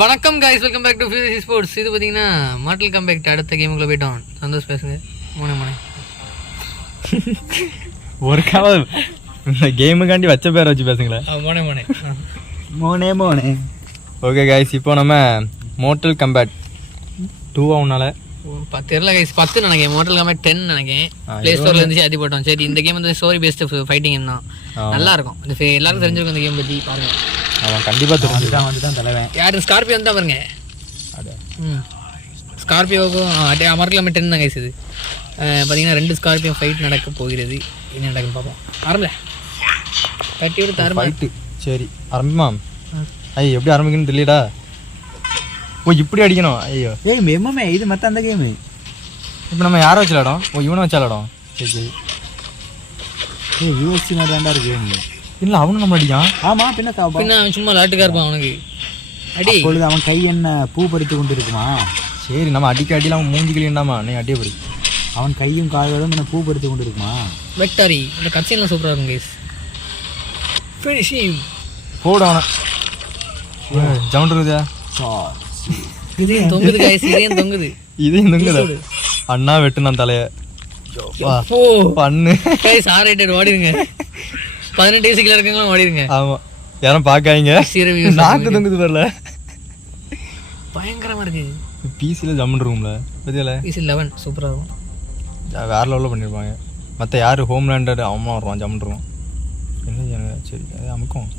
வணக்கம் guys, welcome back to Fury Sports. இது பாத்தீங்கன்னா மார்டல் காம்பேக்ட் அடுத்த கேமுக்குள்ள போயிட்டோம். சந்தோஷ் பேசுங்க. மோனே ஒரு காவல் கேமுக்காண்டி வச்ச பேரை வச்சு பேசுங்களேன். மோனே. ஓகே கைஸ், இப்போ நம்ம மார்டல் காம்பேக்ட் 2 ஆகுனால தெரியல கைஸ், 10 நினைக்கிறேன். மார்டல் காம்பேக்ட் 10 நினைக்கிறேன். பிளே ஸ்டோர்ல இருந்து ஏத்தி போட்டோம். சரி, இந்த கேம் வந்து ஸ்டோரி பேஸ்ட் ஃபைட்டிங் தான், நல்லா இருக்கும். எல்லாருக்கும் தெரிஞ்சிருக்கும் இந்த கேம் பத்தி. பாருங்க, அவன் கண்டிப்பா தெரிஞ்சுதான் தலைவன். யாரு ஸ்கார்பியோ தான் பாருங்க. ஸ்கார்பியோவுக்கும் மார்டல் காம்பேக்ட் 10 தான் கைஸ். இது பார்த்தீங்கன்னா 2 ஸ்கார்பியோ ஃபைட் நடக்க போகிறது. என்ன நடக்குன்னு பார்ப்போம். ஆரம்பல கட்டி விட்டு ஆரம்பிட்டு. சரி ஆரம்பிமா. ஐய், எப்படி ஆரம்பிக்கணும்னு தெரியலடா. ஓ, இப்படி அடிக்கணும். ஐயோ எம்எம்ஏ இது மற்ற அந்த கேமு. இப்போ நம்ம யாரை வச்சு விளாடும்? ஓ, இவனை வச்சு விளாடும். சரி யூஎஸ்சி மாதிரி தாண்டா இருக்கு கேமு. இல்லை, அவனும் நம்ம அடிக்கான். ஆமாம், பின்ன அவன் சும்மா லாட்டுக்கா இருப்பான். அவனுக்கு அடி பொழுது அவன் கை என்ன பூ பறித்து கொண்டு இருக்குமா? சரி, நம்ம அடிக்கலாம். அவன் மூஞ்சி கிளியண்டாமா நீ அடியே பறி. அவன் கையும் கால்களும் என்ன பூ பறித்து கொண்டு இருக்குமா? வெக்டாரி இந்த கட்சியெல்லாம் சூப்பராக இருக்கும் கைஸ். ஃபினிஷிங் போடு அவனை. ஜவுண்டுருக்குதா? இதையும் தொங்குது கைஸ், இதையும் தொங்குது. அண்ணா வெட்டு நான் தலைய பண்ணு கைஸ். ஆர்ரேட்டட் ஓடிடுங்க. 18 வயசுக்குள்ள இருக்கவங்களும் ஓடிடுங்க. ஆமா, யாரும் பாக்காங்க. நாக்கு தொங்குது வரல, பயங்கரமா இருக்கு. பிசில ஜம்முன்னு இருக்கும்ல பத்தியால. பிசி 11 சூப்பரா இருக்கும். வேற லெவலில் பண்ணியிருப்பாங்க. மற்ற யார் ஹோம்லேண்டர் அவன் வருவான், ஜம்முன்ருவான். என்ன சரி, அது அமுக்கும்.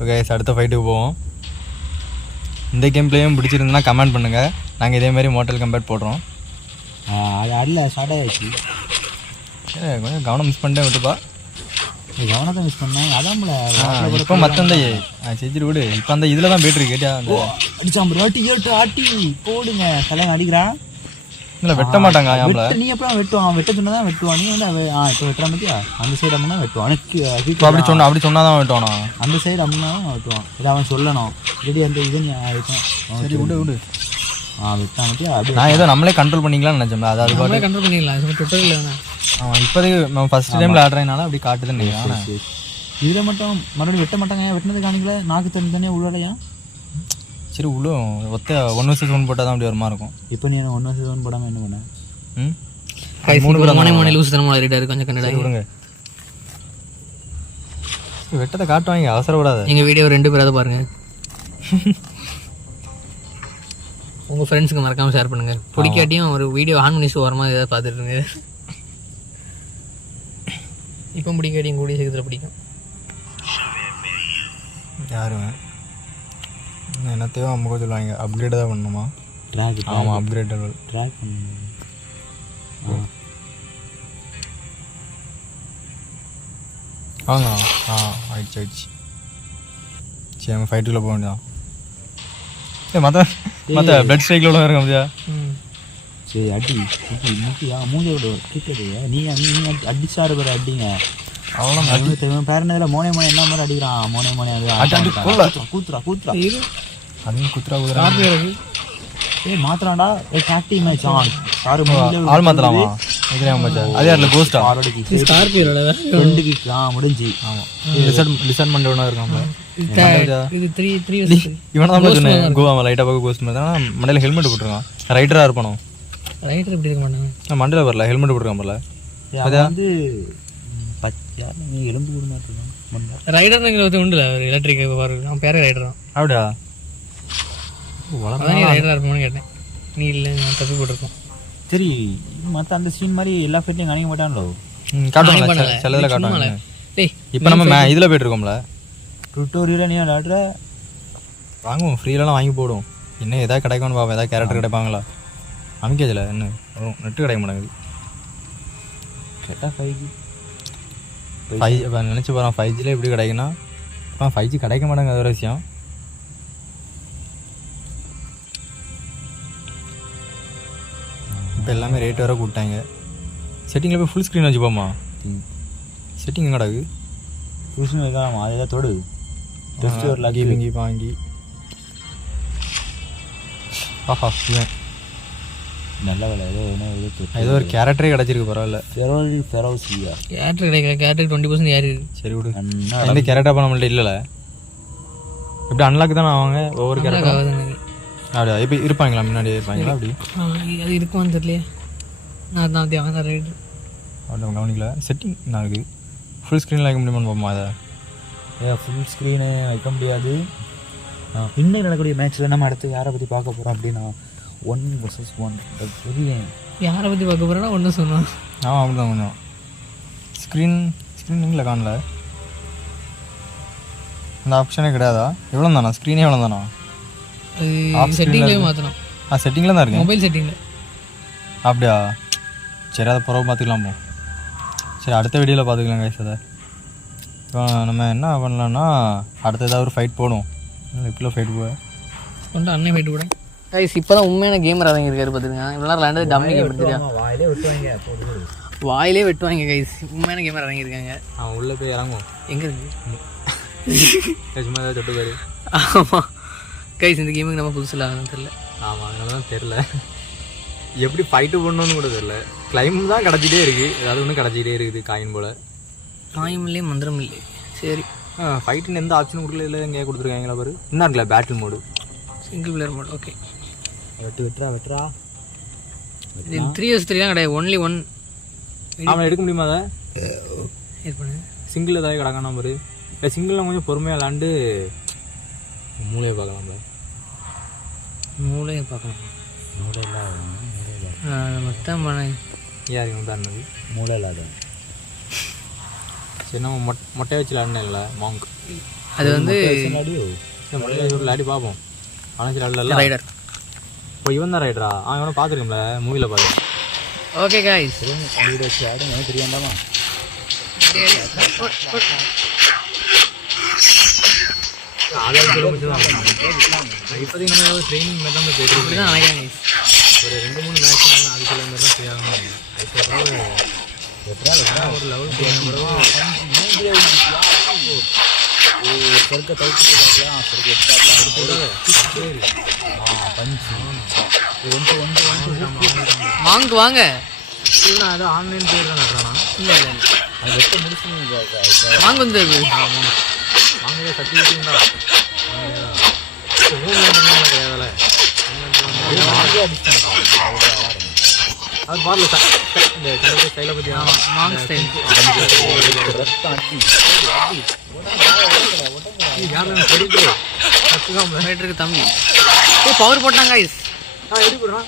ஓகே, அடுத்த ஃபைட்டுக்கு போவோம். இந்த கேம் பிளேயும் பிடிச்சிருந்தா கமெண்ட் பண்ணுங்கள். நாங்கள் இதேமாரி மார்டல் காம்பேக்ட் போடுறோம். அது அல்ல ஸ்டார்ட் ஆகிடுச்சு. கொஞ்சம் கவனம் மிஸ் பண்ணிட்டேன், விட்டுப்பா. கவனத்தை மிஸ் பண்ணேன். அதான் இப்போ மற்ற அந்த செஞ்சுட்டு விடு. இப்போ அந்த இதில் தான் போய்ட்டு கேட்டியா? அடிச்சாம்பு ஆட்டி போடுங்க. தலைவன் அடிக்கிறான். இல்லை, வெட்ட மாட்டாங்க. நீ எப்பறம் வெட்டுவான்? வெட்ட சொன்னதான் வெட்டுவான். நீ வந்து இப்போ வெட்டுற பத்தியா? அந்த சைடு அம்மனா வெட்டுவான். அப்படி சொன்னாதான் வெட்டுவானா? அந்த சைடு அம்மனா வெட்டுவான். இதை அவன் சொல்லணும். ரெடி அந்த இதை நீ சரி விடு. வெட்டான் பத்தியா? நான் ஏதோ நம்மளே கண்ட்ரோல் பண்ணிக்கலாம்னு நினச்சேன். அதாவது கண்ட்ரோல் பண்ணிக்கலாம். அவன் இப்போதைக்கு நம்ம ஃபர்ஸ்ட் டைமில் ஆடுறதுனால அப்படி காட்டுதுன்னு. இதில் மட்டும் மறுபடியும் வெட்ட மாட்டாங்க. வெட்டினது காணிக்கல. நாக்கு தண்ணி உள்ளடையா? சரி உள்ள ஒத்த 1 vs 1 போட்டால் தான் அப்படி ஒரு மாதிரி இருக்கும். இப்போ நீ 1 vs 1 போடாமல் என்ன பண்ண? 3 பேர் மோனே லூஸ் தரமா ஆடிட்டாரு. கொஞ்சம் கண்ணடா விடுங்க. வெட்டத்தை காட்டுவாங்க, அவசரப்படாத. எங்கள் வீடியோ 2 பேராவது பாருங்க. உங்கள் ஃப்ரெண்ட்ஸுக்கு மறக்காமல் ஷேர் பண்ணுங்கள். பிடிக்காட்டியும் ஒரு வீடியோ ஆன் பண்ணி ஓரமாக ஏதாவது பார்த்துட்டுருங்க. இப்போ பிடிக்காட்டியும் கூடிய சீக்கிரத்தில் பிடிக்கும். யாருங்க என்னத்தையோ அம்மா சொல்லுவாங்க, அப்கிரேட் தான் பண்ணணுமா? ட்ராக். ஆமாம், அப்கிரேட் ட்ராக் பண்ணணும். வாங்க. ஆயிடுச்சு. சரி, நம்ம ஃபைட்டுக்குள்ளே போக வேண்டியதான். மற்ற பிளட் ஸ்ட்ரைக்கில் இருக்க முடியா? சரி, அடி முக்கியா மூஞ்சோட கிட்டது. நீ அடிச்சாரு பேர் அடிங்க. அவ்வளோ பேர் என்னதில் மோனே என்ன மாதிரி அடிக்கிறான்? மோனே கூத்துறா அதுவும் குத்துறா. ஏய் மாத்திரான்டா. டாக்டி மேட்ச் ஆன். ஆள் மாத்தலாமா? அது யாரில் கோஸ்டா? முடிஞ்சு. ஆமாம், லிசன் பண்ணுறவனா இருக்கான். இது இவனை தான் சொன்னேன். கோவா லைட்டாக பார்க்க கோஸ்ட் மாதிரி தான். மண்டையில் ஹெல்மெட் போட்டுருக்கான். ரைட்டராக இருப்பானோ? ரைட்டர் எப்படி இருக்க மாட்டாங்க. மண்டையில் வரல, ஹெல்மெட் போட்டுருக்கான் வரல. அது வந்து நீ எலும்பு கூட மாட்டிருக்கான். ரைடர் உண்டு. அவர் எலக்ட்ரிக் அவன் பேரே ரைடர் தான். அப்படியா? ரைடராக இருப்போம்னு கேட்டேன். நீ இல்லை, நான் தப்பி போட்டிருக்கோம். சரி, மற்ற அந்த சீன் மாதிரி எல்லா ஃபைட்லையும் காணிக்க மாட்டாங்களோ? காட்டுவாங்க, சில இதில் காட்டுவாங்க. இப்போ நம்ம இதில் போய்ட்டு இருக்கோம்ல, டுட்டோரியலாக நீ விளையாடுற. வாங்குவோம், ஃப்ரீலலாம் வாங்கி போடுவோம். இன்னும் எதாவது கிடைக்கும்னு பார்ப்போம். எதாவது கேரக்டர் கிடைப்பாங்களா? அமைக்கதில்ல என்ன வரும், நெட்டு கிடைக்க மாட்டேங்குது. கேட்டால் 5G இப்போ நினச்சி போகிறோம். 5Gயில் எப்படி கிடைக்குன்னா, இப்போ 5G கிடைக்க மாட்டாங்க. அது ஒரு விஷயம். இப்போ எல்லாமே ரேட் வேறு கூப்பிட்டாங்க. செட்டிங்கில் போய் ஃபுல் ஸ்க்ரீன் வச்சுப்போமா? செட்டிங் எங்கடாக்கு? ஃபுல் ஸ்க்ரீன் வைக்கலாமா? அதை தொடு. ஜஸ்ட் ஒரு லக்கி இங்கி வாங்கி. ஆஹா, இவன் நல்ல வேலை. ஏதோ ஒரு கேரக்டரே கிடச்சிருக்கு. பரவாயில்ல. கேரக்டர் கிடைக்கல. கேரக்டர் 20% ஏறி. சரி விடு. இந்த கேரக்டர் அப்போ நம்மள்ட்ட இல்லைல்ல. இப்படி அன்லாக் தானே ஆவாங்க ஒவ்வொரு கேரக்டர் ஆகுதுங்க. அப்படியா இப்போ இருப்பாங்களா முன்னாடியே இருப்பாங்களா அப்படி அது இருக்குமான்னு தெரியலையே. நான் தேவை ரைடு அப்படி கவனிக்கல. செட்டிங் நான் இருக்குது ஃபுல் ஸ்க்ரீனில் வைக்க முடியுமான்னு பார்ப்போம் அதை. ஃபுல் ஸ்க்ரீனு வைக்க முடியாது. இன்னும் நடக்கக்கூடிய மேட்ச்சில் நம்ம அடுத்து யாரை பற்றி பார்க்க போகிறோம் அப்படின்னா 1 vs 1 பெரிய யாரை பற்றி பார்க்க போகிறோன்னா ஒன்றும் சொன்னோம். ஆமாம் அப்படி தான் கொஞ்சம் ஸ்க்ரீனிங்கில் காணல அந்த ஆப்ஷனே கிடையாதா? எவ்வளோ தானா ஸ்க்ரீனே எவ்வளோ தானா? அது செட்டிங்லேயே மாற்றணும். செட்டிங்கில் தான் இருக்கு மொபைல் செட்டிங்கில். அப்படியா? சரி அதை பிறகு பார்த்துக்கலாம் போ. சரி அடுத்த வீடியோவில் பார்த்துக்கலாம் கைஸ். அதை இப்போ நம்ம என்ன பண்ணலான்னா அடுத்த ஏதாவது ஒரு ஃபைட் போடும். இப்போலாம் ஃபைட் போக கொண்டு அண்ணன் ஃபைட்டு கூட கைஸ். இப்போ தான் உண்மையான கேமர் இறங்கியிருக்காரு பார்த்துருங்க. இவ்வளோ நேரம் விளையாண்டது டம்மி கேம் எடுத்துருக்கா. வாயிலே வெட்டுவாங்க கைஸ். உண்மையான கேமர் இறங்கியிருக்காங்க. அவன் உள்ளே போய் இறங்குவோம். எங்கே இருக்கு சும்மா ஏதாவது தொட்டு பாரு. ஆமாம் கைஸ், இந்த கேமுக்கு நம்ம புதுசில் ஆகணும்னு தெரில. ஆமாம் அதனால தான் தெரில எப்படி ஃபைட்டு பண்ணணும்னு கூட தெரில. கிளைம் தான் கிடச்சிட்டே இருக்குது, ஏதாவது ஒன்று கிடச்சிட்டே இருக்குது காயின் போல். காயம் இல்லையே மந்திரம் இல்லை. சரி ஃபைட்டுன்னு எந்த ஆப்ஷனும் கொடுக்கல. இல்லை எங்கேயா கொடுத்துருக்காங்களா பாரு. என்ன இருக்குல்ல battle mode, single player mode. Okay வெட்டுறா இது 3vs3 தான் கிடையாது. ஒன்லி 1. அவனை எடுக்க முடியுமா? அதை இது பண்ணு. சிங்கிள் ஏதாவது கிடக்கான பாரு. இல்லை சிங்கிளில் கொஞ்சம் பொறுமையாக விளாண்டு மூளையை பார்க்கலாம். மூளையை பார்க்கலாம். மொத்தம் யாருக்கு தான் மூளை இல்லாத. சரி நம்ம மொட்டை வச்சு விளாட்னேன் இல்லை மாங்க். அது வந்து மொட்டையை வச்சு விளாடி பார்ப்போம். ஆனால் சில விளாட்ல ரைடர். இப்போ இவன் தான் ரைடரா? இவனை பார்த்துருக்கோம்ல மூவியில் பார்த்து. ஓகே காய்ஸ், வீடு வச்சு ஆடுங்க தெரியாண்டாமா. இப்போதைக்கு நம்ம ஏதாவது ட்ரெயினிங் மாதிரி தான் போயிட்டு இப்படி தான் நினைக்கிறேன். ஒரு 2-3 மேட்ச் நம்ம அதுக்கு மாதிரி தான் செய்யணும். அதுக்கப்புறம் ஒரு லெவல் வாங்க வாங்க. அது ஆன்லைன் பேர் தான் நடுறானா? இல்லை இல்லை அது வெட்ட முடிச்சு வாங்க வந்து வாங்க சர்டிஃபிகேட் தான் கிடையாதுல்ல. அது பாருல இந்த ஸ்டைலை பற்றி மாங் ஸ்டைல் ரைடருக்கு தம்பி பவர் போட்டாங்க கைஸ். எப்படி போடுறான்?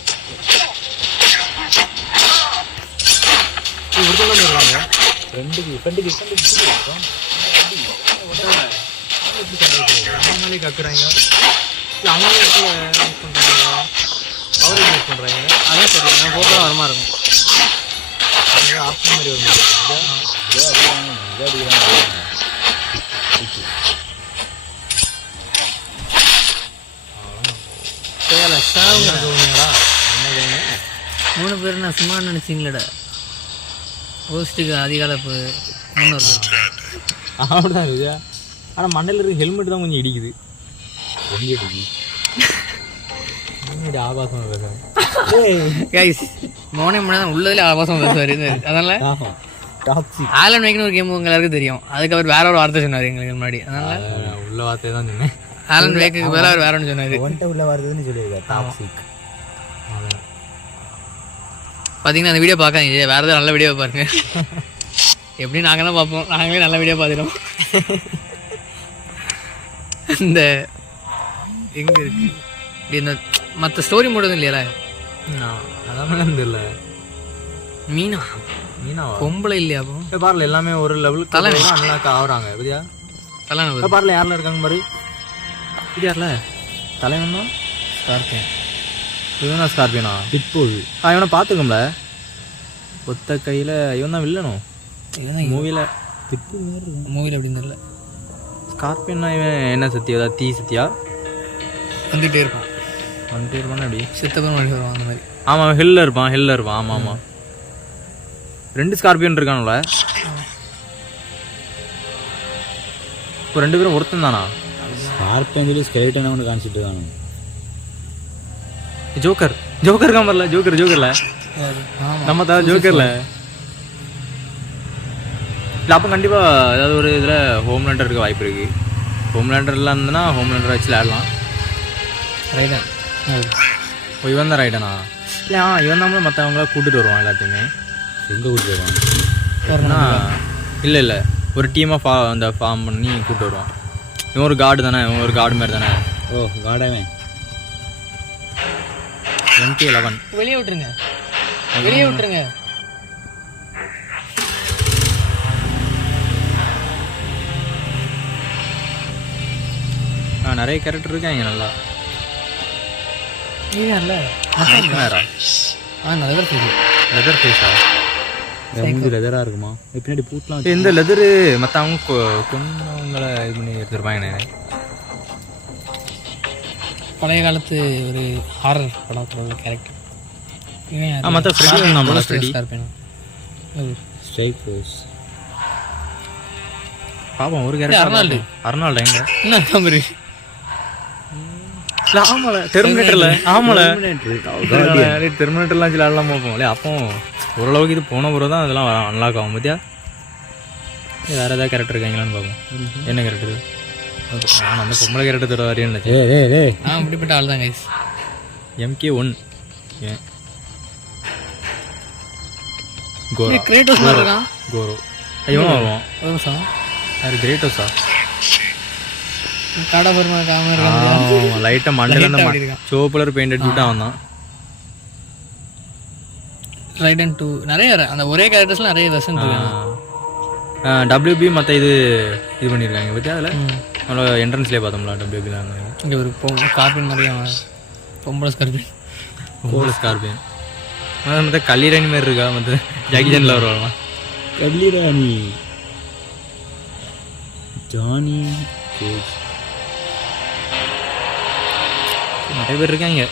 இருக்காங்க ஃப்ரெண்டுக்கு அவங்களே கக்குறாங்க. இல்லை அவங்களே யூஸ் பண்ணுறாங்க, பவர் யூஸ் பண்ணுறாங்க. அதான் சரி போட்டோ வரமா இருக்கும். ஆப்ஷன் மாதிரி வரும். மூணு பேர் நான் சும்மா நினைச்சிங்களடா. போஸ்ட்டுக்கு அதிகால இப்போ 300 அப்படிதான் இருக்குதா? ஆனால் மண்ணில் இருக்க ஹெல்மெட் தான் கொஞ்சம் இடிக்குது. ஆபாசம் கைஸ். மோனே மோனே தான் உள்ளதுல ஆபாசம் பேசுவார். அதனால ஆலன் வைக்கணும் ஒரு கேம் உங்க எல்லாருக்கும் தெரியும். அதுக்கு அவர் வேற ஒரு வார்த்தை சொன்னார் எங்களுக்கு முன்னாடி. அதனால உள்ள வார்த்தை தான் சொன்னேன். ஆலன் வேக்கு வேற அவர் வேற ஒன்று சொன்னார். உள்ள வருதுன்னு சொல்லியிருக்காரு. பார்த்தீங்கன்னா அந்த வீடியோ பார்க்காதீங்க, வேறு ஏதாவது நல்ல வீடியோ பாருங்க. எப்படி நாங்கள் தான் பார்ப்போம், நாங்களே நல்ல வீடியோ பார்த்துட்டோம். இந்த எங்கே இருக்கு இப்படி இந்த மற்ற ஸ்டோரி மோடு இல்லையா? அதான் தெரியல. மீனா பொம்பளை இல்லையா? அப்போ பாருல எல்லாமே ஒரு லெவலுக்கு தலைமை அன்லாக் ஆகுறாங்க. எப்படியா தலைமை பாருல யாரெல்லாம் இருக்காங்க பாரு. இது யாரில் தலைவன் தான்? ஸ்கார்பியன். இவன் தான் ஸ்கார்பியனா? பிட்புல். இவனை பார்த்துக்கோம்ல ஒத்த கையில். இவன் தான் வில்லணும் மூவியில். பிட்புல் மூவியில் அப்படின்னு தெரியல. ஸ்கார்பியன்னா இவன் என்ன சத்தியா? ஏதாவது தீ சத்தியா? வந்துகிட்டே இருப்பான். வந்துட்டே இருப்பான். அப்படி சித்தப்பன் வழி வருவான் அந்த மாதிரி. ஆமாம் ஹில்லில் இருப்பான். ஆமாம் ஆமாம் 2 ஸ்கார்பியன் இருக்கானுல. இப்போ 2 பேரும் ஒருத்தன் தானா? ஸ்கார்பியன் சொல்லி ஸ்கெலிட்டன் ஒன்று காமிச்சிட்டு இருக்காங்க. ஜோக்கர் காமர்ல ஜோக்கர்ல நம்ம தான் ஜோக்கர்ல. இல்லை அப்போ கண்டிப்பாக ஏதாவது ஒரு இதில் ஹோம்லேண்டர் இருக்க வாய்ப்பு இருக்குது. ஹோம்லேண்டர்லாம் இருந்ததுன்னா ஹோம்லேண்டர் வச்சு விளையாடலாம். ரைடன் ஓ இவன் தான் ரைடனா? இல்லை இவன் தான் மற்றவங்கள கூட்டிகிட்டு வருவான் எல்லாத்தையுமே. எங்கே கூட்டிட்டு வருவான்? இல்லை ஒரு டீமாக அந்த ஃபார்ம் பண்ணி கூப்பிட்டு வருவான். இவன் ஒரு கார்டு தானே, இவன் ஒரு கார்டு மாதிரி தானே. ஓ காடாவே. MK11 வெளியே விட்டுருங்க, வெளியே விட்டுருங்க. நிறைய கேரக்டர் இருக்காங்க நல்லா. இல்ல நல்ல ஃபேஸ். லெதர் ஃபேஸா? மூஞ்சி லெதராக இருக்குமா? பின்னாடி பூட்லாம் இந்த லெதரு மற்றவங்க கொண்டவங்களை இது பண்ணி எடுத்துருப்பாங்க. பழைய காலத்து ஒரு ஹாரர் படத்தில் உள்ள கேரக்டர். மற்ற ஃப்ரெடி நம்மளோட ஃப்ரெடி ஸ்ட்ரைக் ஃபோர்ஸ் பாப்போம். ஒரு கேரக்டர் அர்னால்டு எங்க என்ன தமிழ்? ஆமால டெர்மினேட்டர்ல. ஆமால டெர்மினேட்டர்லாம் விளையாடலாம் பார்ப்போம் இல்லையா? அப்போ ஓரளவுக்கு இது போன பிறகு தான் அதெல்லாம் அன்லாக் ஆகும். பார்த்தியா வேறு ஏதாவது கேரக்டர் இருக்காங்களான்னு பார்ப்போம். என்ன கேரக்டர்? நான் அந்த பொம்பளை கேரக்டர் தர வரையும் நினைச்சேன். அப்படிப்பட்ட ஆள் தான் கைஸ். MK1 கிரேட்டோஸ் இருக்கான். கோரோ இவனும் வருவான். யாரு? கிரேட்டோஸா? கடை பெருமா காம இருக்கான். லைட்டாக மண்டல சோப்புலர் பெயிண்ட் அடிச்சுட்டு அவன் தான். ரைடன் 2 நிறைய அந்த ஒரே கேரக்டர்ஸ்லாம் நிறைய வெர்ஷன் இருக்காங்க. WB மற்ற இது பண்ணியிருக்காங்க. பற்றி அதில் நம்மளோட என்ட்ரன்ஸ்லேயே பார்த்தோம்ல WBலாம். இங்கே ஒரு ஸ்கார்பியன் மாதிரியே பொம்பளை ஸ்கார்பியன் மற்ற கல்லீராணி மாதிரி இருக்கா? மற்ற ஜாகிஜனில் வருவாங்க. கல்லீராணி ஜானி நிறைய பேர் இருக்காங்க.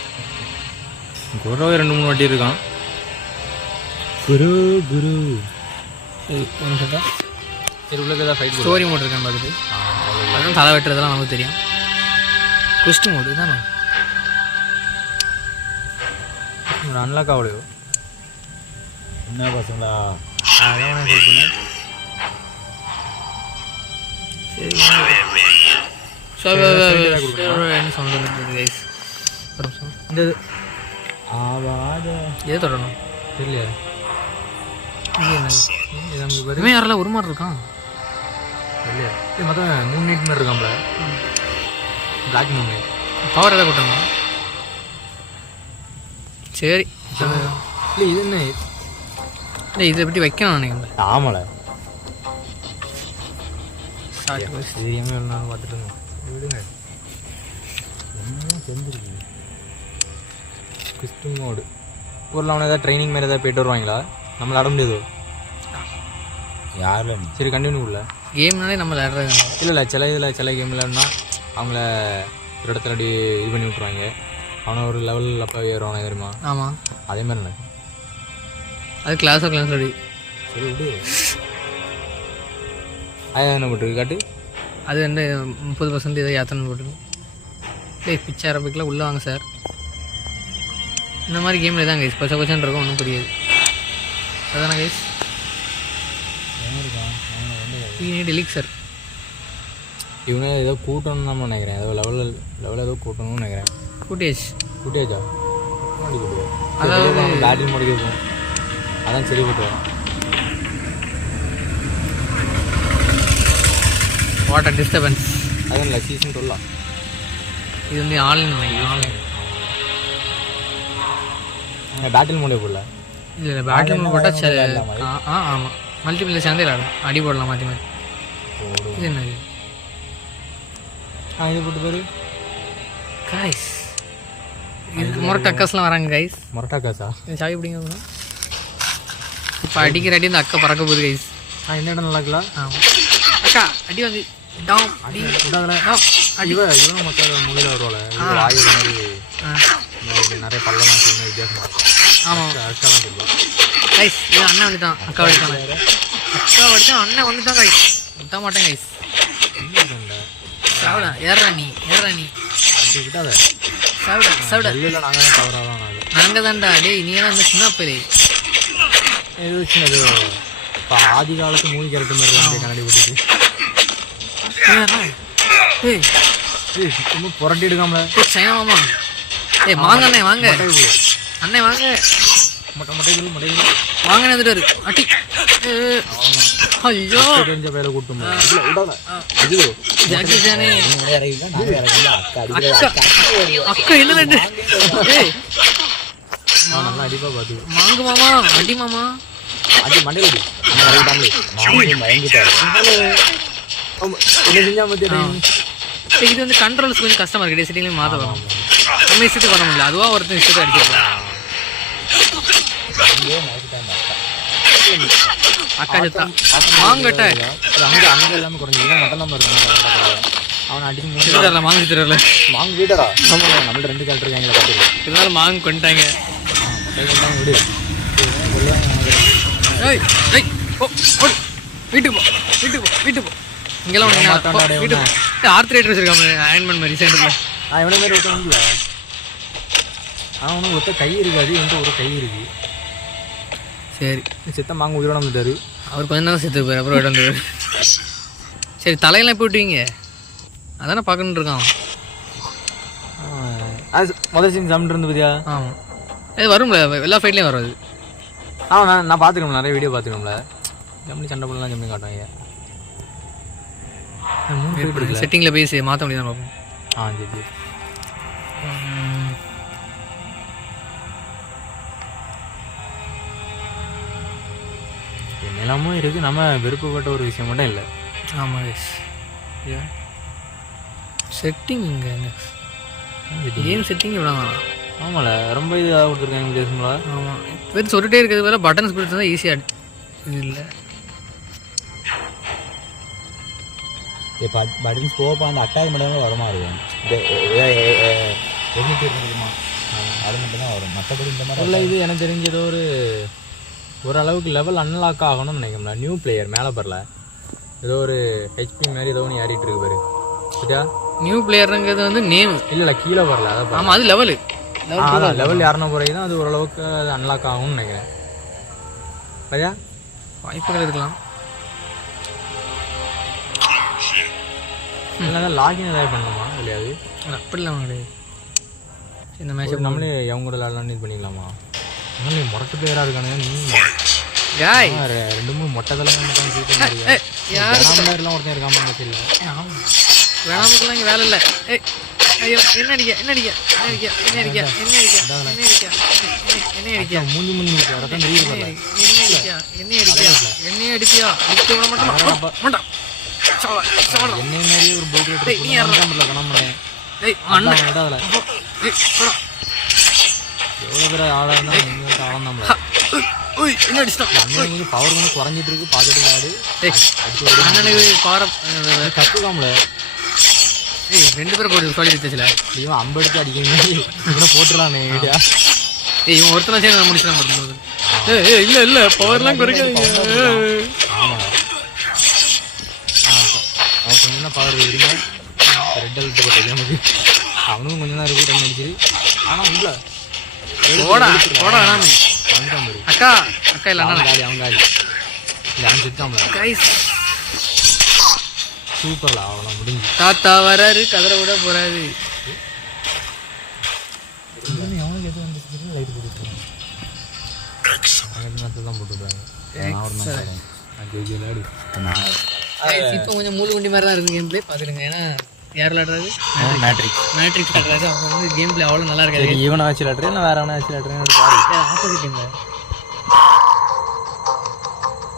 குரோவே 2-3 வாட்டி இருக்கான். குரு ஒன்று சொல்கிறேன். சரி உள்ள ஏதாவது ஃபைட் ஸ்டோரி மோட் இருக்கான்னு பார்த்துட்டு அதுவும் தலை வெட்டுறதெல்லாம் நமக்கு தெரியும். குஸ்ட் மோடு தான் அன்லாக் ஆகலையோ என்ன பசங்களா? அதான் சொல்லுங்க. என்ன சொல்றது கைஸ்? இந்த எது தொடரணும் தெரியல. இவன் யாரெல்லாம் ஒரு மாதிரி இருக்கான் இல்லையா? இது மொத்தம் 3 நைட் மாதிரி இருக்கான்ல. பிளாக் மூன் நைட் பவர் எதாவது கூட்டணும். சரி இல்லை இது என்ன? இல்லை இதை பற்றி வைக்கணும் நினைக்கிறேன். ஆமால தெரியாமல் எவ்வளோ நாள் பார்த்துட்டு இருந்தோம். விடுங்க தெரிஞ்சிருக்கு. கிறிஸ்டின் மோடு ஊரில் அவனை ஏதாவது ட்ரைனிங் மாதிரி ஏதாவது போய்ட்டு வருவாங்களா? நம்மளை அட முடியாது. யாரும் சரி கண்டினியூ இல்லை கேம்னாலே நம்ம விளையாடுறது இல்லை சில கேம் விளையாடுனா அவங்கள ஒரு இடத்துல அப்படி இது பண்ணி விட்ருவாங்க. அவனை ஒரு லெவலில் அப்போ ஏறுவானே தெரியுமா? ஆமாம் அதே மாதிரி எனக்கு அது கிளாஸ் அப்படி சரி விடு. அதான் என்ன போட்டுருக்கு காட்டு. அது வந்து 30% ஏதோ யாத்திரை போட்டுருக்கு. டேய் பிச்சை அரபிக்கில் உள்ளே வாங்க சார். இந்த மாதிரி கேமில் தான் கைஸ் கொச்சன் இருக்கும். ஒன்றும் புரியாது. அதுதானே கைஸ்? டெலிக் சார் இவனே ஏதோ கூட்டணும்னு தான் நினைக்கிறேன். ஏதோ லெவலில் ஏதோ கூட்டணும்னு நினைக்கிறேன். கூட்டியாச்சா? அதாவது பேட்டரி முடிக்க இருக்கும். அதான் சரி போட்டுருவான். வாட்டர் டிஸ்டர்பன்ஸ் அதுவும் இல்லை சீசன் 12. இது வந்து ஆன்லைன் பேட்டில் மோடே போடல. இல்லை பேட்டில் மோட் போட்டால் சரி. ஆமாம் மல்டிபிள் சேர்ந்தே விளாடும். அடி போடலாம் மாற்றி மாற்றி. இது என்ன? இது போட்டு பேர் காய்ஸ். இது மொரட்டாக்காஸ்லாம் வராங்க கைஸ். மொரட்டாக்காஸா? சாவி பிடிங்க. இப்போ அடிக்கிற அடி இந்த அக்கா பறக்க போகுது கைஸ். என்ன இடம் நல்லா இருக்கலாம்? அக்கா அடி வந்து டாம் அடி இவன் மக்கள் மொழியில் வருவாள். ஆயிரம் மாதிரி நிறைய பள்ளம் வித்தியாசமாக இருக்கும். ஆமாம் அக்காலாம் சொல்லுவாள். கைஸ் இது அண்ணன் வந்துட்டான். அக்கா வந்துட்டான். அக்கா வந்துட்டான். அண்ணன் வந்துட்டான் கைஸ். விட்ட மாட்டேன் கைஸ். சாவிடா ஏறா நீ அப்படி விட்டாத. சாவிடா இல்லை நாங்கள் தான் தவறாக தான் நாங்கள் தான்டா. டேய் நீ ஏன்னா இந்த சின்ன பேரு ஏதோ சின்னது இப்போ ஆதி காலத்து மூவி கேரக்டர் மாதிரி கண்ணாடி போட்டுட்டு ஏய் சும்மா புரட்டி எடுக்காமல ஏய் சைனா மாமா ஏய் வாங்க அண்ணே வாங்க அண்ணே வாங்க மொட்டை வாங்கன்னு வந்துட்டாரு அட்டி ஐயோ தெரிஞ்ச பேரை கூட்டும் ஜாக்கி ஜானே அக்கா அக்கா என்ன ரெண்டு ஏய் நல்லா அடிப்பா பார்த்து வாங்க மாமா அடி மாமா அடி மண்டையில் பயந்துட்டாரு என்ன செஞ்சா பார்த்து இது வந்து கண்ட்ரோல்ஸ் கொஞ்சம் கஷ்டமா இருக்கு செட்டிங்லேயும் மாற்ற வரும் நம்ம இஷ்டத்துக்கு பண்ண முடியல அதுவா ஒருத்தன் இஷ்டத்தை அடிச்சிருக்கலாம் அக்கா செத்தா வாங்கட்ட அங்கே அங்கே எல்லாமே குறைஞ்சிக்கலாம் மட்டும் தான் இருக்காங்க அவனை அடிச்சு சித்திரல மாங்க சித்திரல வாங்க வீட்டரா நம்மள்ட்ட 2 கேரக்டர் இருக்காங்களா பார்த்துருக்கோம் இருந்தாலும் மாங்க கொண்டுட்டாங்க விடு ஏய் ஏய் ஓ ஓடு வீட்டுக்கு போ வீட்டுக்கு போ இங்கெல்லாம் ஒன்று வீட்டுக்கு போ ஆர்த்ரைட்டர் வச்சிருக்காங்க அயன்மேன் மாதிரி சென்டரில் நான் இவனை மாதிரி ஒருத்தன் இல்லை அவனுக்கு ஒருத்த கை இருக்காது இவன்ட்டு ஒரு கை இருக்கு சரி செத்த மாங்க உயிரோட வந்துட்டாரு அவர் கொஞ்சம் தான் செத்து போய் அப்புறம் இடம் சரி தலையெல்லாம் போயிட்டுவீங்க அதானே பார்க்கணுன்னு இருக்கான் அது முதல் சீன் ஜம்மிட்டு இருந்து பார்த்தியா ஆமாம் இது வரும்ல எல்லா ஃபைட்லேயும் வரும் அது நான் பார்த்துக்கணும் நிறைய வீடியோ பார்த்துக்கணும்ல ஜம்மி சண்டை போடலாம் ஜம்மி காட்டுவாங்க செட்டிங்கில் போய் மாற்ற முடியாது பார்ப்போம் சரி நிலமும் இருக்குது நம்ம விருப்பப்பட்ட ஒரு விஷயம் மட்டும் இல்லை ஆமாம் செட்டிங் இங்கே கேம் செட்டிங் இவ்வளோ தான் ஆமாம்ல ரொம்ப இதாக கொடுத்துருக்காங்க வித்தியாசங்களா ஆமாம் இப்போ சொல்லிட்டே இருக்கிறது வேறு பட்டன்ஸ் பிடிச்சா தான் ஈஸியாக இது இல்லை பட்டன்ஸ் போப்பா அந்த அட்டாக் மட்டும் வரமா இருக்கும் இருக்குமா அது மட்டும் தான் வரும் மற்றபடி இந்த மாதிரி இல்லை இது எனக்கு தெரிஞ்ச ஏதோ ஓரளவுக்கு லெவல் அன்லாக் ஆகணும்னு நினைக்கிறோம்ல நியூ பிளேயர் மேலே பரல ஏதோ ஒரு ஹெச்பி மாதிரி ஏதோ ஒன்று ஏறிட்டு இருக்கு பாரு சரியா நியூ பிளேயருங்கிறது வந்து நேம் இல்லை கீழே வரல அதான் ஆமாம் அது லெவலு அதான் லெவல் யாருன பிறகு தான் அது ஓரளவுக்கு அது அன்லாக் ஆகும்னு நினைக்கிறேன் சரியா வாய்ப்புகள் இருக்கலாம் இல்லைன்னா லாகின் ஏதாவது பண்ணலாமா இல்லையாது அப்படிலாம் கிடையாது இந்த மேட்ச் நம்மளே அவங்க கூட விளாட்லான்னு இது பண்ணிக்கலாமா நீ முரட்டு பிளேயராக இருக்கானுங்க நீ காய் 2-3 மொட்டை தலைலாம் ஒருத்தன் இருக்காம இல்லை வேணாமுக்கெல்லாம் இங்கே வேலை இல்லை ஏய் ஐயோ என்ன அடிக்க மூஞ்சி ரத்தம் தெரியுது என்ன அடிப்பியா அடிக்க விட மாட்டோம் என்ன மாதிரியே ஒரு போட்டு கணம் எவ்வளோ பேர் ஆளாக இருந்தால் ஆழம் தான் என்ன அடிச்சிட்டான் பவர் வந்து குறைஞ்சிட்டு இருக்கு பார்த்துட்டு ஆடு அண்ணனுக்கு பாரம் கற்றுக்காமல ஏய் 2 பேரும் போட்டு சொல்லி வச்சுல இவன் அம்பு எடுத்து அடிக்கணும் இவனை போட்டுடலானே ஐடியா ஏய் இவன் ஒருத்தனை சேர்ந்து முடிச்சுலாம் பண்ணும்போது ஏய் இல்லை பவர்லாம் குறைக்காதீங்க ஆமாம் அவன் கொஞ்சம் தான் பவர் இருங்க ரெட் அலர்ட் போட்ட நமக்கு அவனுக்கும் கொஞ்சம் தான் இருக்கு டைம் அடிச்சிரு ஆனால் இல்லை போடா வேணாமே வந்துட்டான் பாரு அக்கா இல்லை அண்ணா அவங்க காலி இல்லை அவன் செத்தாமல கைஸ் சூப்பர்ல அவனை முடிஞ்சு தாத்தா வராரு கதற விட போறாரு எவனுக்கு எது வந்துச்சு லைட் போட்டுருக்காங்க தான் போட்டுருக்காங்க விளையாடு இப்போ கொஞ்சம் மூணு வண்டி மாதிரி தான் இருக்குது கேம் பிளே பார்த்துடுங்க ஏன்னா யார் விளையாடுறாரு மேட்ரிக்ஸ் விளையாடுறாரு அவங்க வந்து கேம் பிளே அவ்வளோ நல்லா இருக்காது ஈவனை வச்சு விளையாடுறேன் இல்லை வேற எவனை வச்சு விளையாடுறேன் ஆப்போசிட் டீமில்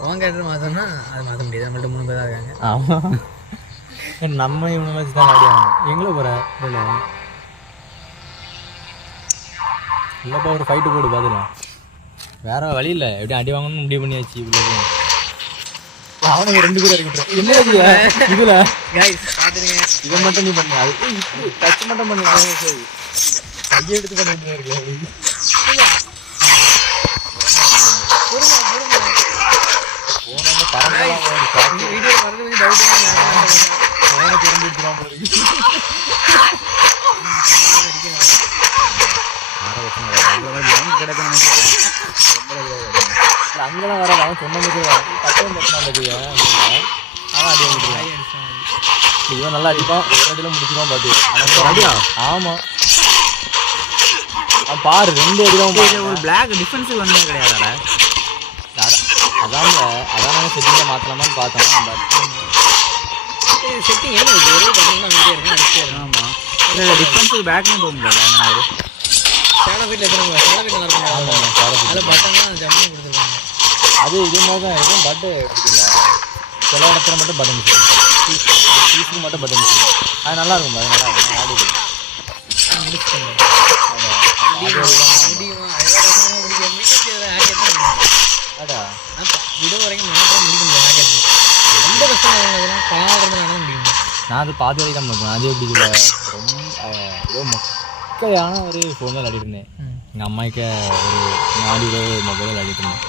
உன் கேரக்டர் மாற்றோம்னா அது மாற்ற முடியாது நம்மள்ட்ட 3 பேர் தான் இருக்காங்க ஆமாம் நம்ம இவனை வச்சு தான் விளையாடுவாங்க எங்கே போகிற இல்லை இல்லைப்பா ஒரு ஃபைட்டு போடு பார்த்துக்கலாம் வேற வழி இல்லை எப்படியும் அடி வாங்கணும்னு முடிவு பண்ணியாச்சு இவ்வளோ அவனுக்கு 2 பேர் இருக்கட்டும் என்ன இதுல கைஸ் பார்த்துடுங்க இவன் மட்டும் நீ பண்ணு அது டச் மட்டும் பண்ணி சரி கையை எடுத்து பண்ணிட்டு இருக்கு வீடியோ மறுபடியும் டவுட் போனை திறந்து எடுத்துறான் போல அங்கெல்லாம் வர அவன் சொன்ன மாதிரி கட்டணம் கட்டினா அவன் அடி வாங்கிட்டு இவன் நல்லா அடிப்பான், ஒரு அடியில் முடிச்சிருவான் பாத்து. அடியா? ஆமாம் பாரு 2 அடிதான். ஒரு பிளாக் டிஃபென்ஸுக்கு ஒன்றுமே கிடையாதாடா? அதான் செட்டிங்காக மாற்றலாமான்னு பார்த்தோம். செட்டிங் என்ன இருக்குது, ஒரே பட்டன் தான் அமைதியாக இருக்கும், அடிச்சே இருக்கும். ஆமாம். இல்லை டிஃபென்ஸுக்கு பேக்னு போக முடியாது. நான் ஒரு சேனல் வீட்டில் எத்தனை சேனல் வீட்டில் இருக்கும். அதில் பட்டன் தான் ஜம்மு கொடுத்துருக்காங்க. அது இது மாதிரி தான் இருக்கும். பட்டு பிடிக்கல, சில இடத்துல மட்டும் பட்டன் பீஸுக்கு மட்டும் பட்டன் பிடிக்கும். அது நல்லாயிருக்கும், அது நல்லாயிருக்கும். ஆடுது விட வரைக்கும் முடிக்க முடியாது. ஹேக்கெட் ரொம்ப கஷ்டம். முடியும். நான் அது பாதி வரைக்கும் தான் பார்ப்பேன். அது பிடிக்கல. ரொம்ப ஏதோ மொக்கையான ஒரு ஃபோனில் விளையாடிருந்தேன். எங்கள் அம்மாய்க்கு ஒரு 4 மொபைலில் விளையாடிட்டு இருந்தேன்.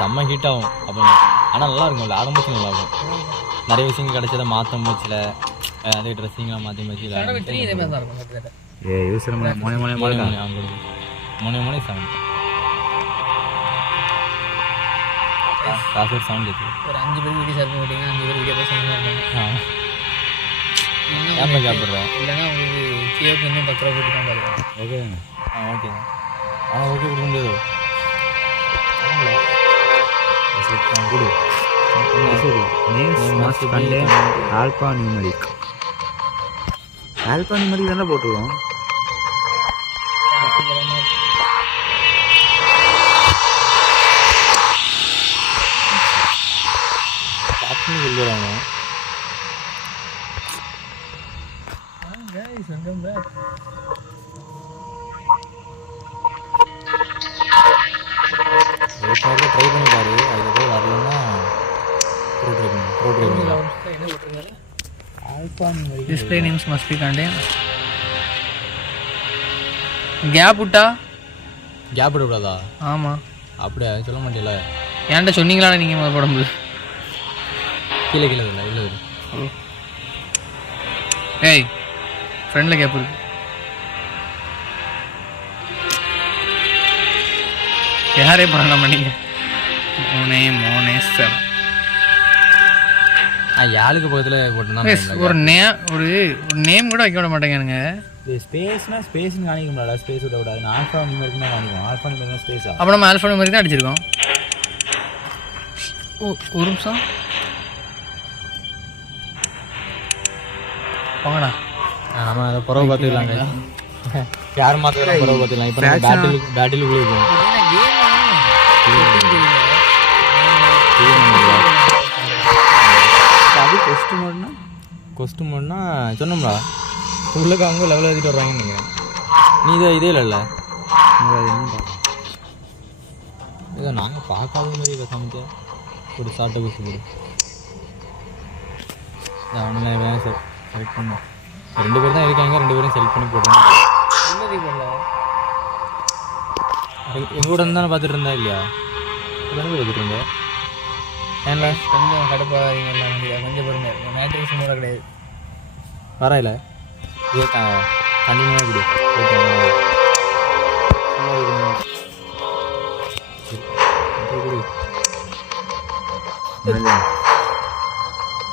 செம்ம ஹீட் ஆகும் அப்போ. ஆனால் நல்லாயிருக்கும், விளையாட முடிச்சு நல்லாயிருக்கும். நிறைய விஷயங்கள் கிடைச்சதை மாற்ற முடிச்சல. அதே ட்ரெஸ்ஸிங்லாம் மாற்றி மாற்றி மோனே சவுண்ட் காசு சவுண்ட் கேட்குது. ஒரு 5 பேர் வீடியோ ஷேர் பண்ணிட்டீங்க, 5 பேர் வீடியோ பேசுகிறேன். ஏன் கேட்படுறேன் இல்லைன்னா உங்களுக்கு கேக்கு இன்னும் 10 ரூபா போட்டு தான் பாருங்க. ஓகேங்க. ஓகேங்க. ஓகே கொடுக்க முடியாது. கொடு. ஆல்பா நியூமரிக் தானே போட்டுருவோம். சொல்லுறாங்க ட்ரை பண்ணி பாரு. அதுக்கப்புறம் வரலன்னா ப்ரோ ட்ரை பண்ணலாம். Display names must be contain. Gap விட்டா கேப் விடக்கூடாதா? ஆமாம். அப்படியே சொல்ல மாட்டேல. ஏன்டா சொன்னீங்களாடா நீங்கள் முதல் போடும்போது? கீழே இல்லை இல்லை. ஏய் ஃப்ரெண்டில் கேப் இருக்கு. யாரே பண்ணலாம் பண்ணீங்க? மோனே சார் யாருக்கு பக்கத்தில் போட்டோம்னா ஒரு நேம் கூட வைக்க விட மாட்டேங்க. ஸ்பேஸ்னா ஸ்பேஸ்னு காணிக்க முடியாது. ஸ்பேஸ் விட விடாது. ஆல்ஃபா நியூமரிக் தான் காணிக்கும். Alpha numeric ஸ்பேஸா? அப்போ நம்ம ஆல்ஃபா நியூமரிக் தான் அடிச்சிருக்கோம். ஒரு நிமிஷம் வாங்கடா. நம்ம அதை புறவை பார்த்துக்கலாங்க. யார் மாத்திரம் புறவை பார்த்துக்கலாம். இப்போ பேட்டில் போயிருக்கோம். அது கொஸ்ட் மோட்னா சொன்னோம்டா உள்ளுக்கு அவங்க லெவல் ஏற்றிட்டு வர்றாங்கன்னு நினைக்கிறேன். நீ இதே இல்லைல்ல? இதை நாங்கள் பார்க்காத மாதிரி சமைச்ச ஒரு சாட்டை குசி போடு. அவனெல்லாம் வேணும் சார் செலக்ட் பண்ண. 2 பேர் தான் இருக்காங்க. 2 பேரும் செலக்ட் பண்ணி போட்டோம். எங்கூட இருந்தாலும் பார்த்துட்டு இருந்தா இல்லையா? பார்த்துட்டு இருந்தேன். ஏன்ல கொஞ்சம் கடுப்பாகிறீங்க கொஞ்சம் பாருங்க. மேட்ரிக்ஸ் மூலம் கிடையாது. வரையில இதே கண்டினியூவாக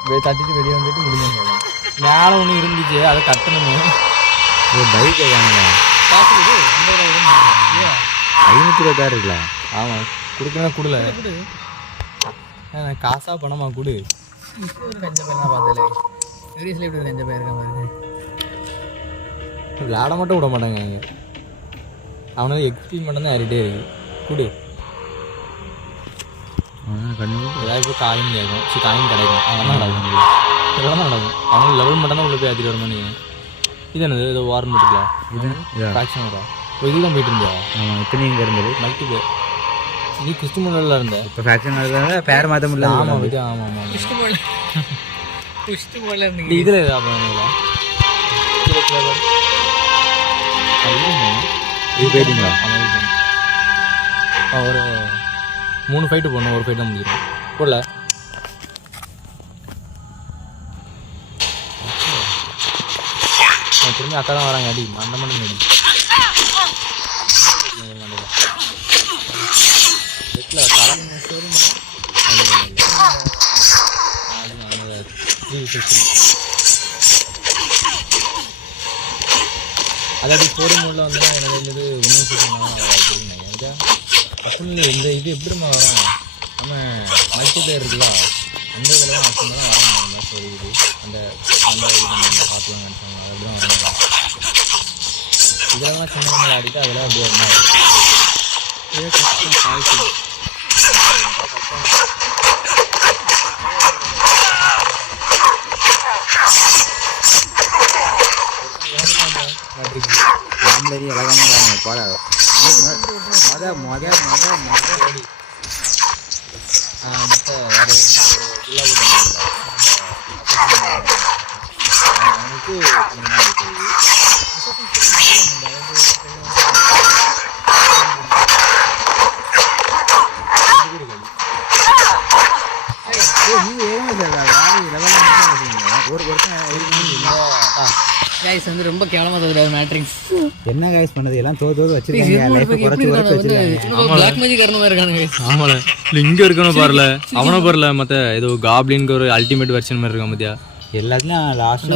இப்படி தட்டிட்டு வெளியே வந்துட்டு முடிஞ்சு மேலே ஒன்று இருந்துச்சு. அதை கட்டணுமே. பைக் கேட்காங்களா? 526 இருக்குல்ல? ஆமாம் கொடுக்கலாம். கொடுல காசாக பணமா கொடு. ஒரு கஞ்ச பையனா பார்த்தல சீரியஸ்லி இப்படி ஒரு கஞ்ச பையன் இருக்க மாதிரி. விளையாட மட்டும் விட மாட்டாங்க. அவனால எக்ஸ்பீரிமெண்ட் தான் ஏறிட்டே இருக்கு. கொடு. ஏதாவது இப்போ காயின் கேட்கும். காயின் கிடைக்கும். அதெல்லாம் நடக்கும். இதெல்லாம் தான் நடக்கும். அவனுக்கு லெவல் மட்டும் தான் உள்ள போய் ஏற்றிட்டு வரணும். நீங்கள் இது என்னது? ஏதோ வாரம் இருக்குல்ல? ஃபேக்ஷன் வரா? இதுதான் போயிட்டு இருந்தியா? ஆமாம். இப்போ இங்கே இருந்தது மல்டிபே. நீ கிறிஸ்துமலில் இருந்த. இப்போ ஃபேக்ஷன் பேர் மாற்ற முடியல. ஆமாம் இது ஆமாம் ஆமாம் கிறிஸ்துமலில் இருந்தீங்க. இதில் எதாவது இது போயிட்டீங்களா? ஒரு 3 ஃபைட்டு போடணும். ஒரு ஃபைட் தான் முடிஞ்சிடும். போடல திரும்பி அக்கா தான் வராங்க. அடி அந்த மட்டும் அடி. இல்லாட்டி ஸ்டோரி மோடில் வந்து எனக்கு வந்து ஒன்றும் சொல்லிருந்தாங்க எனக்கு பசங்க இந்த இது எப்படிமா வரும் நம்ம மல்டி பிளேயர் இருக்குல்ல அந்த இதில் தான் பசங்க தான் வரும் அந்த மாதிரி ஒரு இது அந்த அந்த இது நம்ம பார்த்துலாம் நினச்சாங்க அது அப்படி தான் வரும் இதெல்லாம் சின்ன நம்ம ஆடிட்டு அதெல்லாம் அப்படியே இருந்தால் இதே கஷ்டம் சாய்க்கு ராம்லரி அழகான போல மொத மற்ற யார் அவனுக்கு கைஸ் வந்து ரொம்ப கேவலமாக தகுறாரு மேட்ரிக்ஸ். என்ன கைஸ் பண்ணது எல்லாம் தோது வச்சிருக்காங்க லைஃப் குறைச்சு வச்சிருக்காங்க. பிளாக் மேஜிக் காரணமா மாதிரி இருக்கானுங்க guys. ஆமால இங்க இருக்கணும் பாருல அவன பாருல மத்த ஏதோ காப்ளின்க்கு ஒரு அல்டிமேட் வெர்ஷன் மாதிரி இருக்க மத்தியா எல்லாத்துலயும் லாஸ்ட்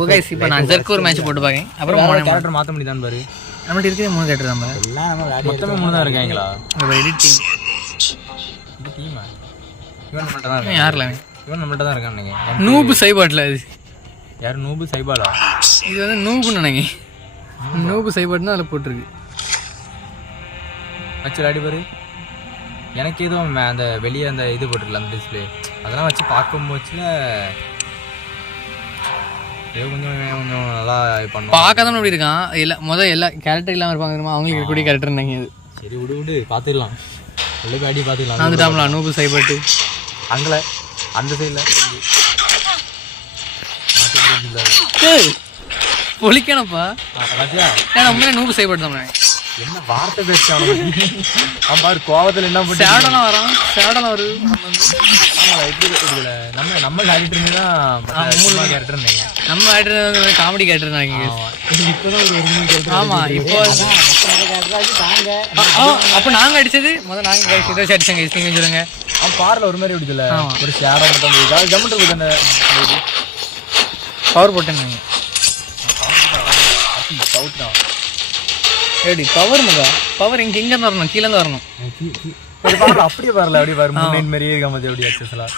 ஓ கைஸ் இப்போ நான் ஜர்க் ஒரு மேட்ச் போட்டு பாக்கேன். அப்புறம் மூணு கேரக்டர் மாத்த முடியுதான் பாரு. நம்மகிட்ட இருக்கிற 3 கேரக்டர் தான் பாரு. எல்லாம் நம்ம விளையாடி மொத்தமே 3 தான் இருக்காங்களா? ஒரு எடிட் டீம். இது டீமா இவன் நம்மள்ட்ட தான் இருக்கான். யார்ல இவன் நம்மள்ட்ட தான் இருக்கான் நினைக்கிறேன். நூபு சைபாட்ல இது. யார் நூபு சைபாலா? இது வந்து நூபுன்னு நினைக்கிறேன். நூபு சைபாட்னு அதில் போட்டிருக்கு. வச்சு விளையாடி பாரு. எனக்கு எதுவும் அந்த வெளியே அந்த இது போட்டிருக்கல அந்த டிஸ்பிளே அதெல்லாம் வச்சு பார்க்கும்போச்சுல ஏதோ கொஞ்சம் நல்லா பண்ணுவோம். பார்க்காதான் அப்படி இருக்கான். எல்லா கேரக்டர் இல்லாமல் இருப்பாங்க தெரியுமா, அவங்களுக்கு இருக்கக்கூடிய கேரக்டர் நினைங்க. அது சரி விடு பார்த்துக்கலாம். நல்ல அடி பார்த்துக்கலாம். வந்துட்டாங்களா நூபு சைபாட்டு அங்கே அந்த சைடில் பொலிக்கணப்பா. ராஜா ஏன்னா உண்மையிலே நூபு சைபாட்டு தான். என்ன வார்த்தை பேசுறான் அவன் பாரு கோவத்தில் என்ன பண்ணி சேடெல்லாம் வரும். சேடெல்லாம் வருது. ஆமாம் எப்படி இருக்குதுல நம்ம கேரக்டர் தான் 3 கேரக்டர் நம்ம கேரக்டர் காமெடி கேரக்டர் நினைக்கிறேன். இப்போதான் ஒரு 1 கேரக்டர். ஆமா இப்போ அப்போ நாங்கள் அடிச்சது நாங்கள் கைஸ் அடிச்சோங்க. நீங்கள் சொல்லுங்க. அவன் பாரில் ஒரு மாதிரி விடுதில்ல ஒரு ஷேடோ மட்டும் ஜம்முட்டு இருக்குது அந்த பவர் போட்டேன்னு சவுட் தான் எப்படி பவர் முகா பவர் இங்கே தான் வரணும், கீழே தான் வரணும். அப்படியே வரல அப்படியே வரும் முன்னேன் மாதிரியே இருக்க மாதிரி எப்படி ஆச்சுலாம்.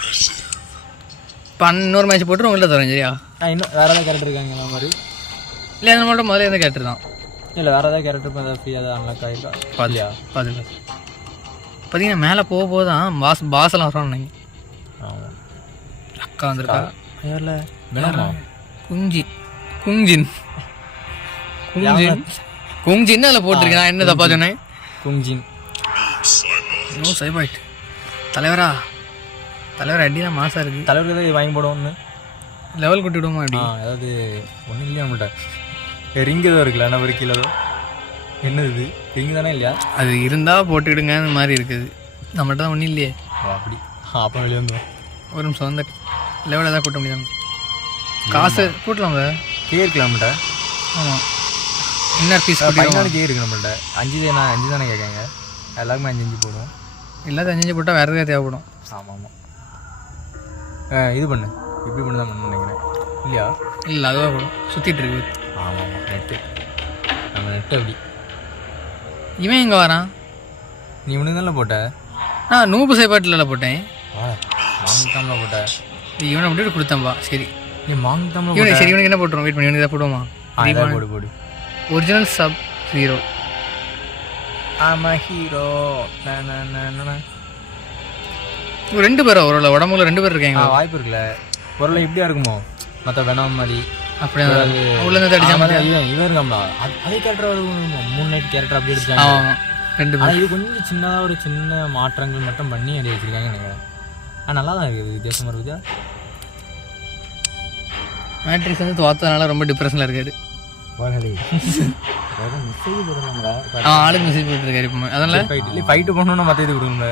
இப்போ இன்னொரு மேட்ச் போட்டு உங்கள்கிட்ட தரேன் சரியா? இன்னும் வேறு ஏதாவது கேரக்டர் இருக்காங்க மாதிரி இல்லை அந்த மட்டும் முதல்ல எந்த கேரக்டர் தான் இல்லை வேறு ஏதாவது கேரக்டர் இப்போ ஏதாவது ஃப்ரீயாக அன்லாக் ஆகிருக்கா பாதியா பார்த்தீங்கன்னா மேலே போக தான் பாஸெல்லாம் வரோம் நீங்கள். ஆமாம் அக்கா வந்திருக்கா யாரில் வேணாமா குஞ்சின் அதில் போட்டிருக்கேன். நான் என்ன தப்பா சொன்னேன்? குஞ்சின் நோ சைபாய்ட் தலைவர் அடிலாம் மாசாக இருக்குது. தலைவருக்கு ஏதாவது வாங்கி போடுவோம்னு லெவல் கொட்டி விடுவோமா? அப்படி அதாவது ஒன்றும் இல்லையா நம்மள்கிட்ட ரிங்கு தான் இருக்குல்ல என்ன ஒரு கீழே என்னது இது ரிங்கு தானே இல்லையா? அது இருந்தால் போட்டுக்கிடுங்க அந்த மாதிரி இருக்குது. நம்மகிட்ட தான் ஒன்றும் இல்லையே. அப்படி அப்போ வெளியே வந்துடும். ஒரு நிமிஷம் வந்து லெவலில் தான் கூட்ட முடியாது. காசு கூட்டலாம் கேட்கலாம் நம்மகிட்ட. ஆமாம் இன்னர் பீஸ் 14 கே இருக்குது நம்மள்கிட்ட. 5 தானே கேட்காங்க. எல்லாருக்குமே 5 போடுவோம். எல்லாத்தையும் 5 போட்டால் வேறு எதாவது தேவைப்படும். ஆமாம் இது பண்ணு இப்படி பண்ணி தான் பண்ணு நினைக்கிறேன் இல்லையா? இல்லை அதுவாக போடும் சுற்றிட்டு இருக்குது. ஆமாம் நெட்டு நம்ம நெட்டு அப்படி. இவன் எங்கே வரான்? நீ இவனுக்கு தானே போட்ட? நான் நூபு சைபாட்டில் போட்டேன். மாங்கத்தாமில் போட்ட. இவனை அப்படியே கொடுத்தேன்பா. சரி நீ மாங்கத்தாமில் இவனுக்கு சரி இவனுக்கு என்ன போட்டுருவோம்? வெயிட் பண்ணி இவனுக்கு தான் போடுவோமா? போடு ஒரிஜினல் சப் 0 ஆமாம் ஹீரோ 2 பேரா? ஒரு உடம்புல 2 பேர் இருக்காங்க. வாய்ப்பு இருக்குல்ல. பொருளை இப்படியா இருக்குமோ மற்ற வெனம் மாதிரி அப்படியே உள்ளேருந்து அடிச்சா இவன் இருக்காம்ல அதே கேரக்டர் 3 நைட் கேரக்டர் அப்படி எடுத்துக்காங்க. ஆமாம் 2 பேர். இது கொஞ்சம் சின்னதாக ஒரு சின்ன மாற்றங்கள் மட்டும் பண்ணி அடி வச்சிருக்காங்க நினைக்கிறேன். நல்லா தான் இருக்குது வித்தியாசமாக இருக்குதா. மேட்ரிக்ஸ் வந்து தோத்ததுனால ரொம்ப டிப்ரெஷனில் இருக்காரு. ஆளுக்கு மெசேஜ் போட்டுருக்காரு இப்போ. அதனால ஃபைட்டு பண்ணணும்னா மற்ற இது கொடுங்க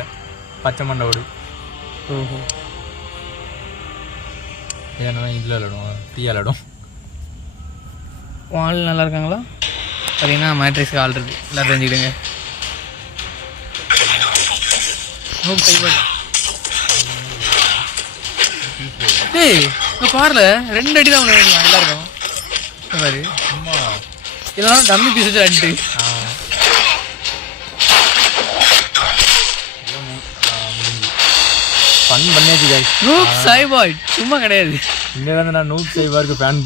பச்சை மண்டோடு. ஓஹோ ஏன்னா இதில் விளாடுவோம் ஃப்ரீயாக விளாடும். ஆள் நல்லா இருக்காங்களா? பார்த்தீங்கன்னா மேட்ரிக்ஸ்க்கு ஆள் இருக்குது. எல்லோரும் தெரிஞ்சுக்கிடுங்க. டேய் இப்போ பாருல 2 அடி தான் எல்லாருக்கும் பாரு. இதெல்லாம் டம்மி பீஸ் வச்சு அடிட்டு ஃபன் பண்ணியாச்சு கைஸ். நூப் சைபாட் சும்மா கிடையாது. இங்கே வந்து நான் நூப் சைபார்க்கு ஃபேன்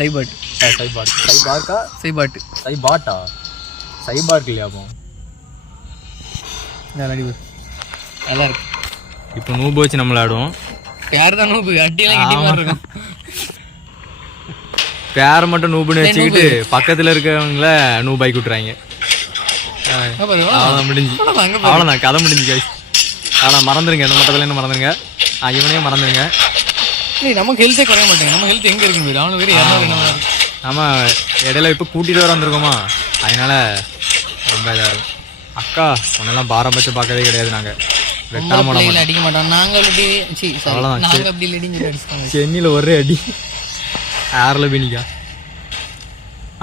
சைபாட் சைபார்க்கா சைபாட் சைபாட்டா சைபார்க்கு இல்லையா அப்போ நல்லா இருக்கு. இப்போ நூபு வச்சு நம்மள ஆடுவோம். யார் தான் நூபு அட்டியெல்லாம் கிட்டி மாதிரி இருக்கும். பேரை மட்டும் நூபுன்னு வச்சுக்கிட்டு பக்கத்தில் இருக்கிறவங்கள நூபாய்க்கு விட்டுறாங்க. அவ்வளோதான் முடிஞ்சு. அவ்வளோதான் கதை முடிஞ்சு கைஸ். ஆனால் மறந்துடுங்க, இந்த மட்டத்தில் என்ன மறந்துடுங்க, இவனையும் மறந்துடுங்க. நமக்கு ஹெல்த்தே குறைய மாட்டேங்க. நம்ம ஹெல்த் எங்கே இருக்குன்னு போயிடும். அவனுக்கு வேறு 200 என்ன நம்ம இடையில இப்போ கூட்டிகிட்டு வர வந்திருக்கோமா, அதனால ரொம்ப இதாக இருக்கும். அக்கா உன்னெல்லாம் பாரபட்சம் பார்க்கவே கிடையாது. நாங்கள் அடிக்க மாட்டோம். நாங்கள் சென்னியில் ஒரே அடி ஏரில் போய் நிற்கா.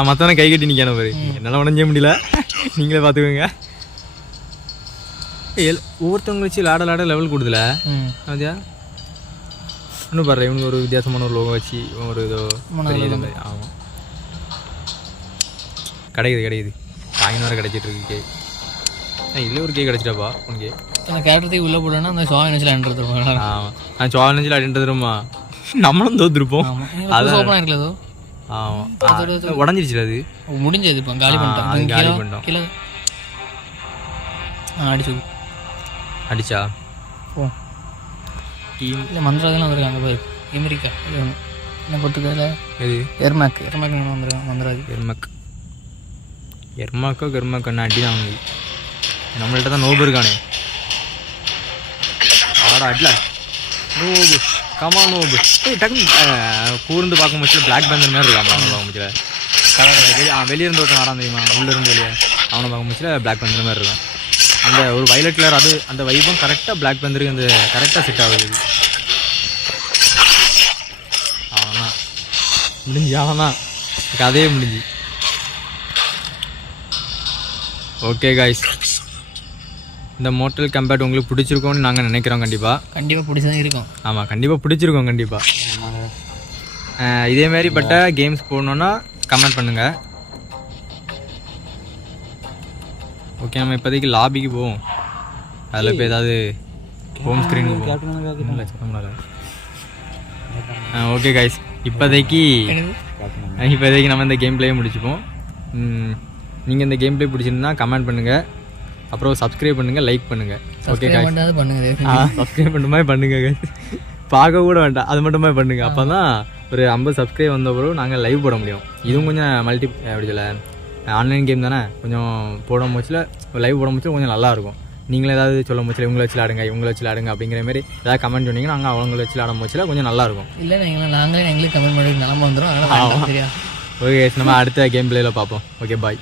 மற்றவனை கை கட்டி நிற்கான பாரு. என்னால் உடஞ்சே முடியல, நீங்களே பார்த்துக்கோங்க. ஒவ்வொருத்தவங்க வச்சு லாட லெவல் கொடுத்துல அப்படியா இன்னும் பாரு. இவனுக்கு ஒரு வித்தியாசமான ஒரு லோகம் வச்சு ஒரு இதோ இது மாதிரி. ஆமாம் கிடைக்குது காயின் வர கிடைச்சிட்டு இருக்கு. கே இல்லை ஒரு கே கிடைச்சிட்டாப்பா உனக்கு. அந்த கேரக்டர் உள்ளே போடணும்னா அந்த சோழ நினச்சில் ஆண்டுறது. ஆமாம் நான் சோழ நினச்சில் ஆடின்றதுமா நம்மளும் தோத்துருப்போம். அது ஓப்பனாக இருக்குல்ல. ஆமாம் உடஞ்சிருச்சு. அது முடிஞ்சது. இப்போ காலி பண்ணிட்டோம். காலி பண்ணிட்டோம். கீழே அடிச்சா ஓ டீம் இல்லை மந்திராதெல்லாம் வந்திருக்காங்க பாரு. அமெரிக்கா என்ன போட்டுக்கல. இது எர்மாக் வந்திருக்காங்க. மந்திராதி எர்மாக்கோ அடி தான் அவங்க. நம்மள்கிட்ட தான் நோபு இருக்கானே. ஆடா அட்ல நோபு கமா நோபு. டக்குனு கூர்ந்து பார்க்க முடியல. பிளாக் பேந்தர் மாதிரி இருக்கான். அவனை பார்க்க முடியல. வெளியே இருந்து ஒருத்தன் வரான் தெரியுமா, உள்ளேருந்து வெளியே. அவனை பார்க்க முடியல. பிளாக் பேந்தர் மாதிரி இருக்கான். அந்த ஒரு வைலட் கலர் அது அந்த வைபம் கரெக்டாக பிளாக் பேந்தருக்கு அந்த கரெக்டாக செட் ஆகுது. அவன்தான் முடிஞ்சு. அவன்தான் கதையே முடிஞ்சு. ஓகே காய்ஸ், இந்த மோட்டல் கம்பேட் உங்களுக்கு பிடிச்சிருக்கோன்னு நாங்கள் நினைக்கிறோம். கண்டிப்பாக பிடிச்சதான் இருக்கும். ஆமாம் கண்டிப்பாக பிடிச்சிருக்கோம். கண்டிப்பாக இதேமாரி பட்ட கேம்ஸ் போடணுன்னா கமெண்ட் பண்ணுங்கள். ஓகே நம்ம இப்போதைக்கு லாபிக்கு போவோம். அதில் இப்போ ஏதாவது ஹோம் ஸ்க்ரீனுக்கு போவோம். ஓகே கைஸ், இப்போதைக்கு நம்ம இந்த கேம் பிளேயே முடிச்சுப்போம். நீங்கள் இந்த கேம் பிளே பிடிச்சிருந்தா கமெண்ட் பண்ணுங்கள், அப்புறம் சப்ஸ்கிரைப் பண்ணுங்கள், லைக் பண்ணுங்கள். ஓகே கைஸ் சப்ஸ்கிரைப் பண்ணுற மாதிரி பண்ணுங்கள் கைஸ். பார்க்க கூட வேண்டாம், அது மட்டுமே பண்ணுங்கள். அப்போ தான் ஒரு 50 சப்ஸ்கிரைப் வந்த பிறகு நாங்கள் லைவ் போட முடியும். இதுவும் கொஞ்சம் எப்படி சொல்ல ஆன்லைன் கேம் தானே, கொஞ்சம் போட முச்சில் லைவ் போட முச்சில் கொஞ்சம் நல்லாயிருக்கும். நீங்களே ஏதாவது சொல்ல முச்சில் இவங்களை வச்சு ஆடுங்க அப்படிங்கிற மாதிரி ஏதாவது கமெண்ட் சொன்னீங்கன்னா நாங்கள் அவங்கள வச்சு ஆட முச்சில் கொஞ்சம் நல்லாயிருக்கும். இல்லை நாங்களே எங்களுக்கு கமெண்ட் பண்ணி நாம வந்துடும். ஓகே நம்ம அடுத்த கேம் பிளேயில் பார்ப்போம். Okay bye.